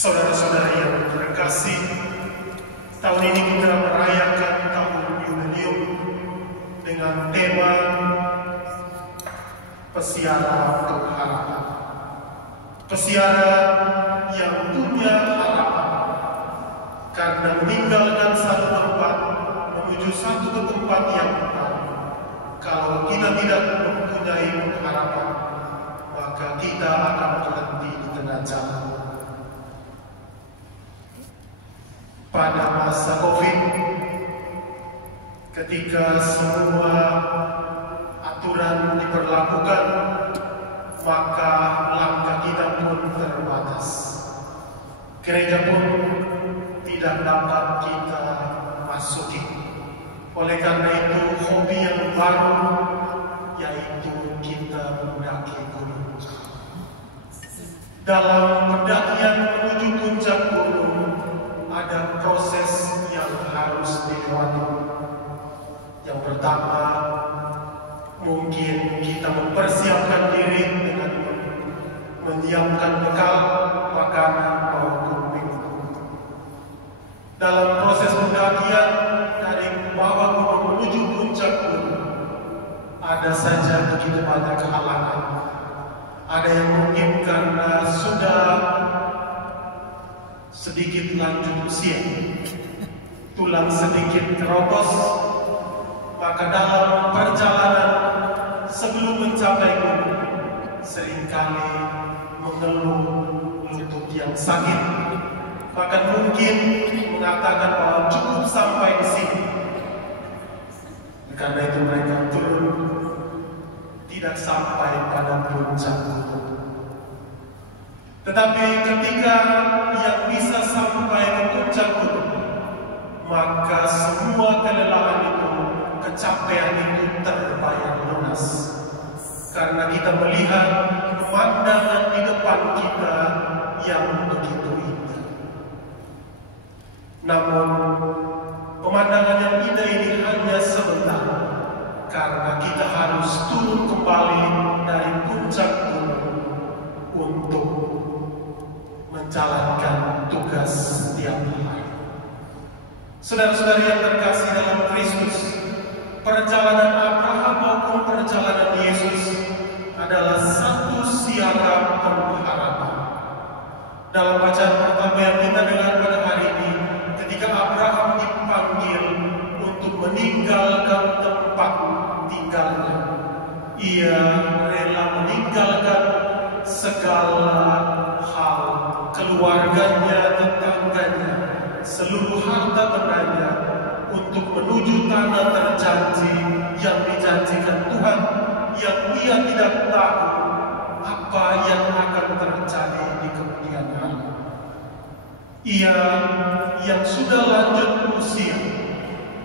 Saudara-saudara yang terkasih, tahun ini kita merayakan tahun jubileum dengan tema Pesiara Pengharapan. Pesiara yang punya harapan, karena meninggalkan satu tempat menuju satu tempat yang baru. Kalau kita tidak mempunyai pengharapan, maka kita akan berhenti di tengah jalan. Pada masa COVID, ketika semua aturan diberlakukan, maka langkah kita pun terbatas. Gereja pun tidak dapat kita masuki. Oleh karena itu, hobi yang baru yaitu kita mendaki gunung. Dalam pendakian menuju puncak gunung, ada proses yang harus dilewati. Yang pertama, mungkin kita mempersiapkan diri dengan menyiapkan bekal makanan maupun minum. Dalam proses pendakian dari bawah gunung menuju puncak gunung, ada saja begitu banyak halangan. Ada yang mungkin karena sudah sedikit lanjut usia, tulang sedikit keropos, maka dalam perjalanan sebelum mencapai gunung seringkali mengeluh lutut yang sakit, bahkan mungkin mengatakan bahwa cukup sampai di sini. Karena itu mereka turun, tidak sampai pada puncak gunung. Tetapi ketika yang bisa sampai ke puncak gunung, maka semua kelelahan itu, kecapean itu terbayar lunas. Karena kita melihat pemandangan di depan kita yang begitu indah. Namun, pemandangan yang indah ini hanya sebentar, karena kita harus turun kembali dari puncak gunung untuk menjalankan tugas setiap hari. Saudara-saudara yang terkasih dalam Kristus, perjalanan Abraham maupun perjalanan Yesus adalah satu siaga pengharapan. Dalam bacaan pertama yang kita dengar pada hari ini, ketika Abraham dipanggil untuk meninggalkan tempat tinggalnya, ia rela meninggalkan segala hal, keluarganya, tetangganya, seluruh harta bendanya, untuk menuju tanah terjanji yang dijanjikan Tuhan, yang ia tidak tahu apa yang akan terjadi di kemudian hari. Ia yang sudah lanjut usia,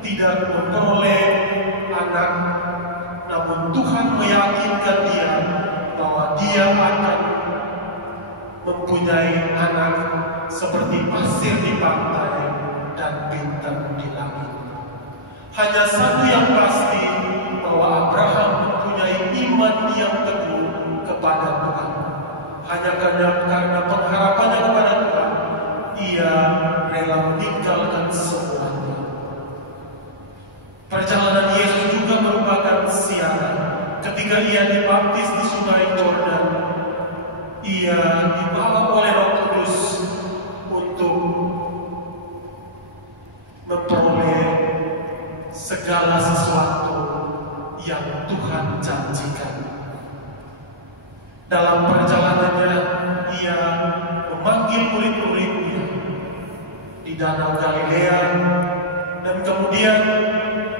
tidak memperoleh anak, namun Tuhan meyakinkan dia bahwa dia akan mempunyai anak seperti pasir di pantai dan bintang di langit. Hanya satu yang pasti, bahwa Abraham mempunyai iman yang teguh kepada Tuhan. Hanya karena pengharapannya kepada Tuhan, ia rela meninggalkan semuanya. Perjalanan Yesus juga merupakan siaga. Ketika ia dibaptis di Sungai Yordan, ia dibawa oleh Roh Kudus untuk memperoleh segala sesuatu yang Tuhan janjikan. Dalam perjalanannya, ia memanggil murid-muridnya di Danau Galilea, dan kemudian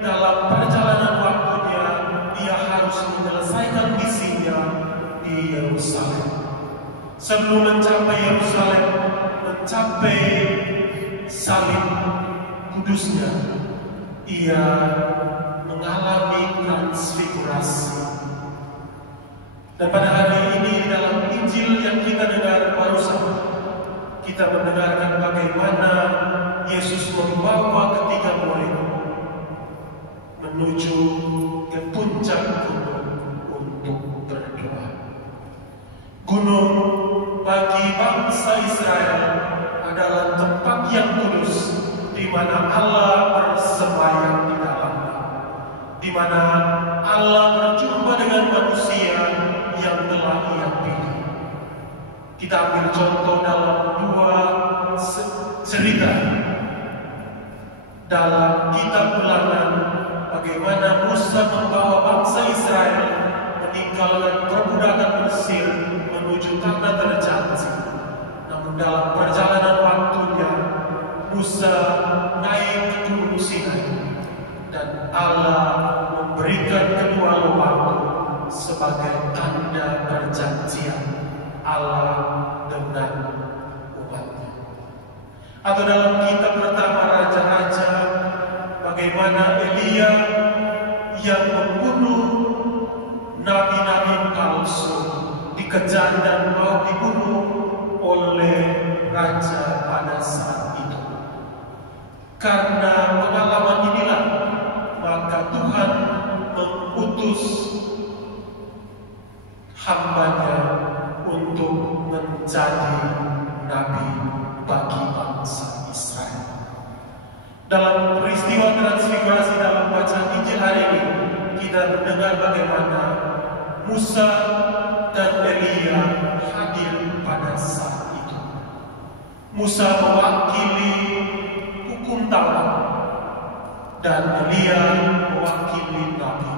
dalam perjalanan waktunya, ia harus menyelesaikan misinya di Yerusalem. Sebelum mencapai Yerusalem, mencapai salib kudusnya, ia mengalami transfigurasi. Dan pada hari ini dalam Injil yang kita dengar barusan, kita mendengarkan bagaimana Yesus membawa ketiga murid menuju ke puncak gunung untuk berdoa. Gunung bagi bangsa Israel yang kudus, di mana Allah bersemayam di dalamnya, di mana Allah berjumpa dengan manusia yang telah Ia pilih. Kita ambil contoh dalam dua cerita dalam kitab Ulangan, bagaimana Musa membawa bangsa Israel meninggalkan perbudakan Mesir menuju tanah terjanji. Namun dalam perjalanan waktunya, Musa naik ke Gunung Sinai dan Allah memberikan kedua lubang sebagai tanda perjanjian Allah dengan umatnya. Atau dalam kitab pertama Raja-Raja, bagaimana Elia yang membunuh nabi-nabi palsu dikejar dan mau dibunuh oleh raja pada saat itu. Karena pengalaman inilah, maka Tuhan mengutus hambanya untuk menjadi nabi bagi bangsa Israel. Dalam peristiwa transfigurasi dalam bacaan Injil hari ini, kita mendengar bagaimana Musa dan Elia hadir pada saat itu. Musa mewakili hukum Taurat dan Elia mewakili nabi.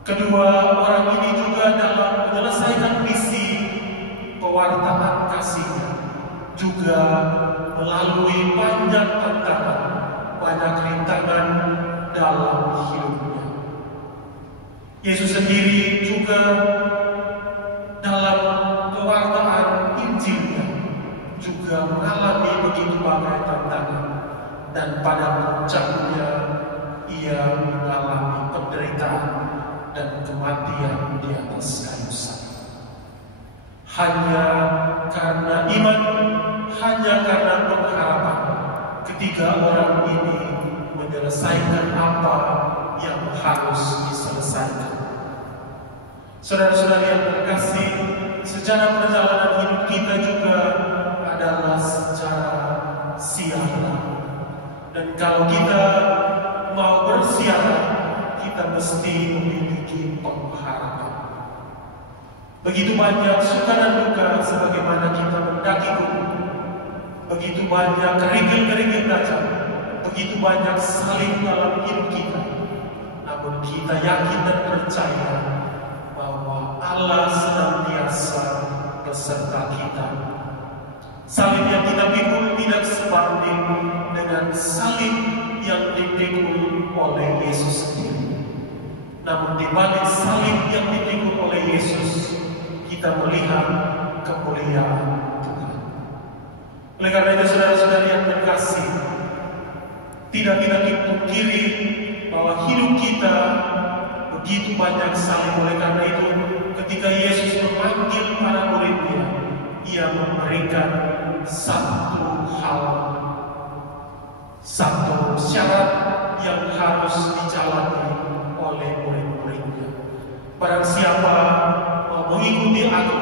Kedua orang ini juga dalam menyelesaikan misi pewartaan kasihnya, juga melalui banyak tantangan, banyak rintangan dalam hidupnya. Yesus sendiri juga dalam pewartaan Injilnya juga mengalami begitu banyak tantangan, dan pada puncaknya Ia mengalami penderitaan dan kematian di atas kayu salib. Hanya karena iman, hanya karena pengharapan, ketiga orang ini menyelesaikan apa yang harus diselesaikan. Saudara-saudara yang terkasih, sejarah perjalanan hidup kita juga adalah sejarah siara. Dan kalau kita mau bersiara, kita mesti memiliki pengharapan. Begitu banyak suka dan duka sebagaimana kita mendaki gunung. Begitu banyak kerikil-kerikil tajam, begitu banyak salib dalam hidup kita. Namun kita yakin dan percaya bahwa Allah senantiasa beserta kita. Salib yang kita pikul tidak sebanding dengan salib yang dipikul oleh Yesus sendiri. Namun di balik salib yang dipikul oleh Yesus, kita melihat kemuliaan Tuhan. Oleh karena itu, saudara-saudara yang terkasih, tidak kita pungkiri bahwa hidup kita begitu banyak salib. Oleh karena itu, ketika Yesus memanggil para murid-Nya, Ia memberikan satu hal, satu syarat yang harus dijalani oleh murid-murid-Nya. Barang siapa mau mengikuti Aku,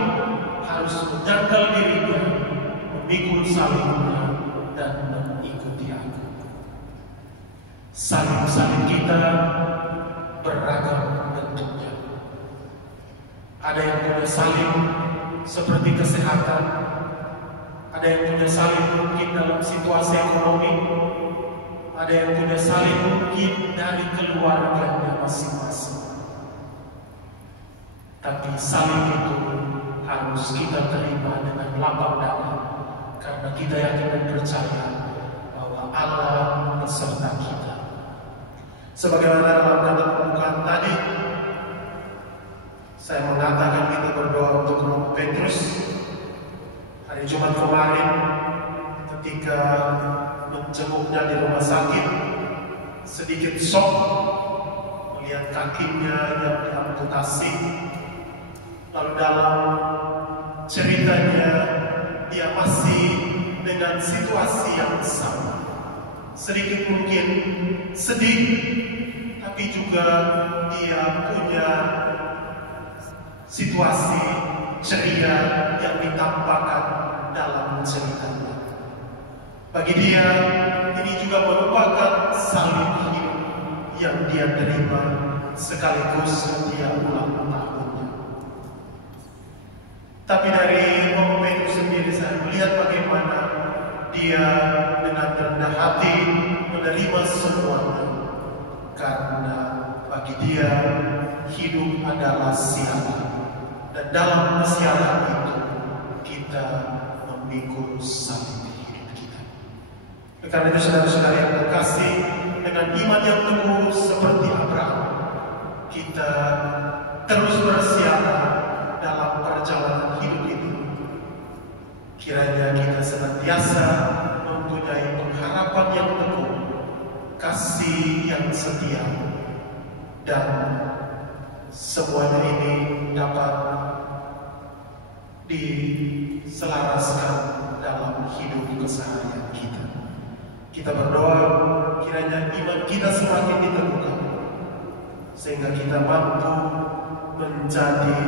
harus menyangkal dirinya, memikul salibnya, dan mengikuti Aku. Salib-salib kita beragam bentuknya. Ada yang punya salib seperti kesehatan, ada yang punya salib mungkin dalam situasi ekonomi, ada yang punya salib mungkin dari keluarganya masing-masing. Tapi salib itu harus kita terima dengan lapang dada, karena kita yakin dan percaya bahwa Allah beserta kita. Sebagaimana dalam kata pembukaan tadi, saya mengatakan kita berdoa untuk Romo Petrus. Hari Jumat kemarin ketika menjenguknya di rumah sakit, sedikit shock melihat kakinya yang diamputasi. Lalu dalam ceritanya, dia masih dengan situasi yang sama. Sedikit mungkin sedih, tapi juga dia punya situasi ceria yang ditampakkan dalam ceritanya. Bagi dia, ini juga merupakan salib hidup yang dia terima sekaligus setiap ulang tahunnya. Tapi dari momen itu sendiri saya melihat bagaimana dia dengan rendah hati menerima semuanya, karena bagi dia hidup adalah sialan, dan dalam kesialan itu kita memikul salib hidup kita. Karena itu saudara-saudara yang terkasih, dengan iman yang teguh seperti Abraham, kita terus bersialan dalam perjalanan hidup ini. Kiranya kita senantiasa mempunyai pengharapan yang teguh, kasih yang setia, dan semuanya ini dapat diselaraskan dalam hidup keseharian kita. Kita berdoa kiranya iman kita semakin diteguhkan, sehingga kita mampu menjadi